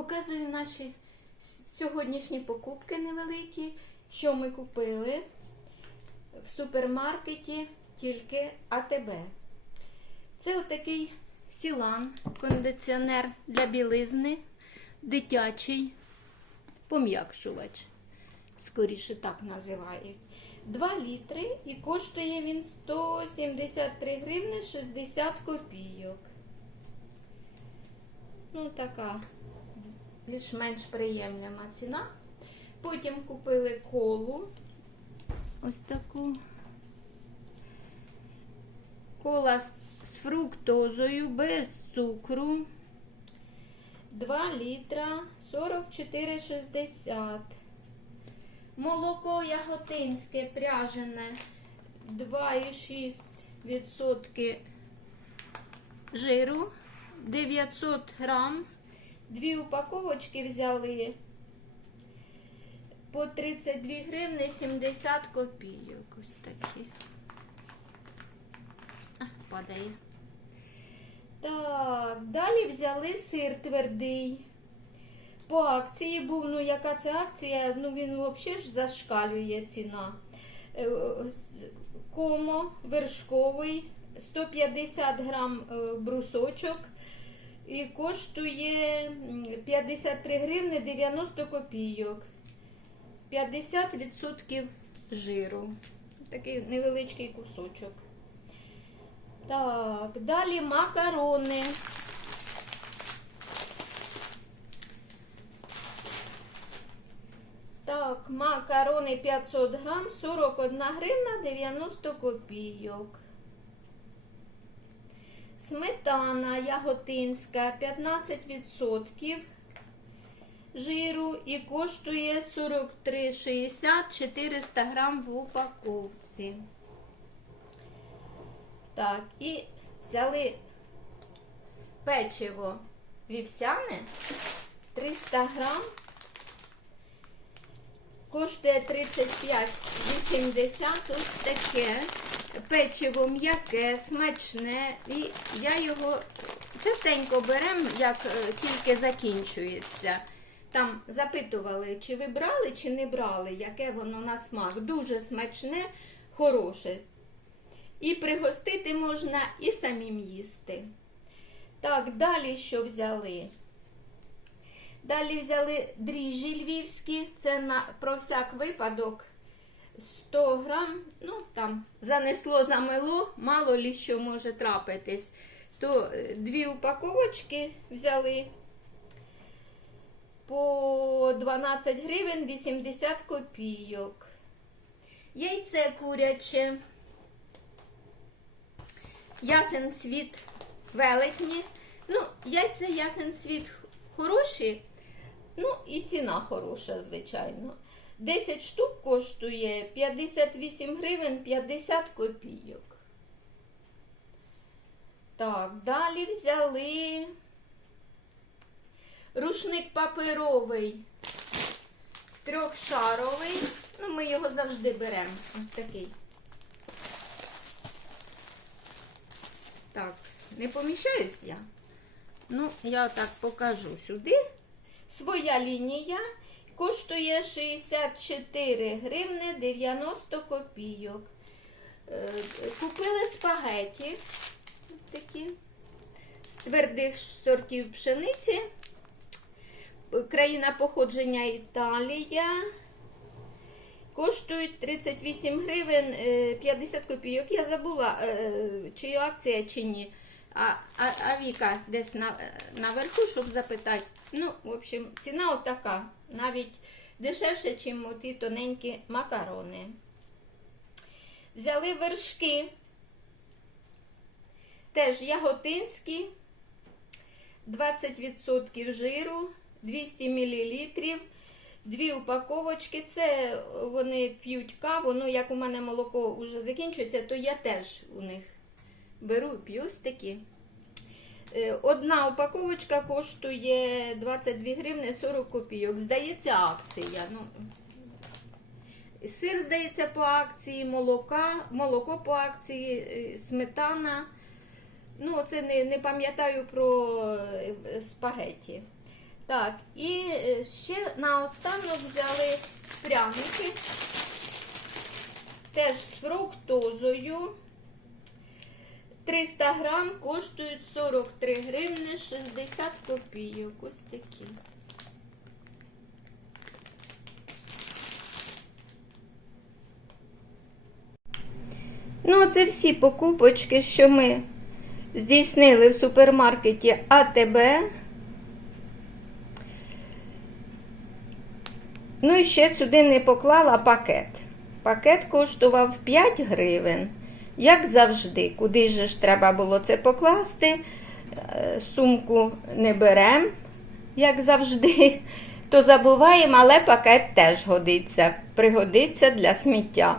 Показую наші сьогоднішні покупки невеликі, що ми купили в супермаркеті тільки АТБ. Це отакий сілан, кондиціонер для білизни, дитячий, пом'якшувач. Скоріше так називають. 2 літри і коштує він 173 гривни 60 копійок. Ну, така більш-менш приємна ціна. Потім купили колу. Ось таку. Кола з, фруктозою без цукру. 2 літра 44,60. Молоко яготинське пряжене 2,6% жиру. 900 грам. Дві упаковочки взяли по 32 гривни 70 копійок. Ось такі. А, падає. Так, далі взяли сир твердий. По акції був, ну яка це акція, ну він взагалі ж зашкалює ціна. Е, Комо вершковий, 150 грам е, брусочок і коштує 53 гривни 90 копійок. 50% жиру. Такий невеличкий кусочок. Так, далі макарони. Так, макарони 500 грам, 41 гривна 90 копійок. Сметана яготинська 15% жиру і коштує 43,60 400 грам в упаковці. Так, і взяли печиво вівсяне 300 грам. Коштує 35,80 ось таке. Печиво м'яке, смачне. І я його частенько берем, як е, тільки закінчується. Там запитували, чи ви брали, чи не брали, яке воно на смак. Дуже смачне, хороше. І пригостити можна, і самим їсти. Так, далі що взяли? Далі взяли дріжджі львівські, це на, про всяк випадок 100 грам, ну там занесло, замело, мало лі що може трапитись. То е, дві упаковочки взяли по 12 гривень 80 копійок. Яйце куряче. Ясен світ велетні. Ну, яйця ясен світ хороші. Ну, і ціна хороша, звичайно. 10 штук коштує 58 гривень 50 копійок. Так, далі взяли рушник паперовий, трьохшаровий. Ну, ми його завжди беремо. Ось такий. Так, не поміщаюсь я. Ну, я так покажу сюди. Своя лінія коштує 64 гривни 90 копійок. Е, Купили спагеті такі з твердих сортів пшениці. Країна походження Італія. Коштують 38 гривень е, 50 копійок. Я забула, е, чи акція, чи ні. А, а, а Віка десь на, наверху, щоб запитати. Ну, в общем, ціна отака. Навіть дешевше, ніж оті тоненькі макарони. Взяли вершки. Теж яготинські, 20% жиру, 200 мл. Дві упаковочки. Це вони п'ють каву. Ну, як у мене молоко вже закінчується, то я теж у них беру і п'ю. Е, Одна упаковочка коштує 22 гривни 40 копійок. Здається, акція. Ну, сир, здається, по акції, молока, молоко по акції, е, сметана. Ну, це не, не пам'ятаю про е, спагеті. Так, і ще наостанок взяли пряники. Теж з фруктозою. 300 грам коштують 43 гривни 60 копійок. Ось такі. Ну, це всі покупочки, що ми здійснили в супермаркеті АТБ. Ну і ще сюди не поклала пакет. Пакет коштував 5 гривень. Як завжди, куди же ж треба було це покласти? Е, Сумку не беремо, як завжди, то забуваємо, але пакет теж годиться, пригодиться для сміття.